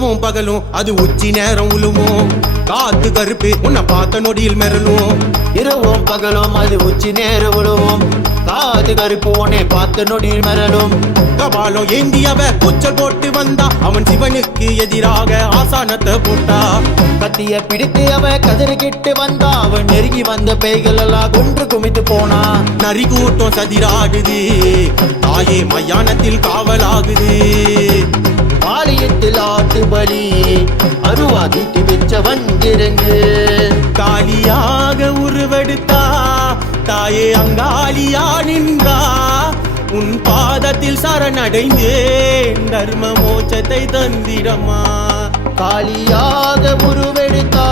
இரவும் பகலும் அது உச்சி நேரம் உழுவும். காத்து கருப்பு உன்னை பார்த்த நொடியில் மெரலும். இரவும் பகலும் அது உச்சி நேரம் உழுவும். காத்து கருப்பு உன்னை பார்த்த நொடியில் மெரலும். கபாலம் ஏந்தியவ கூச்சல் போட்டு வந்தா அவன் சிவனுக்கு எதிராக ஆசானத்தை போட்டா. கத்திய பிடித்து அவ கதறிக்கிட்டு வந்தா அவன் நெருங்கி வந்த பேய்கள் எல்லாம் கொன்று குமித்து போனா. நரி கூட்டம் சதிராடுது தாயே மயானத்தில் காவலாகுது. பாலியத்தில் ஆட்டு பலி அருவாதிட்டு வச்ச வந்திருங்கு. காலியாக உருவெடுத்தா தாயே அங்காளியா நின்றா. உன் பாதத்தில் சரணடைந்தேன் தர்ம மோட்சத்தை தந்திடமா. காலியாக உருவெடுத்தா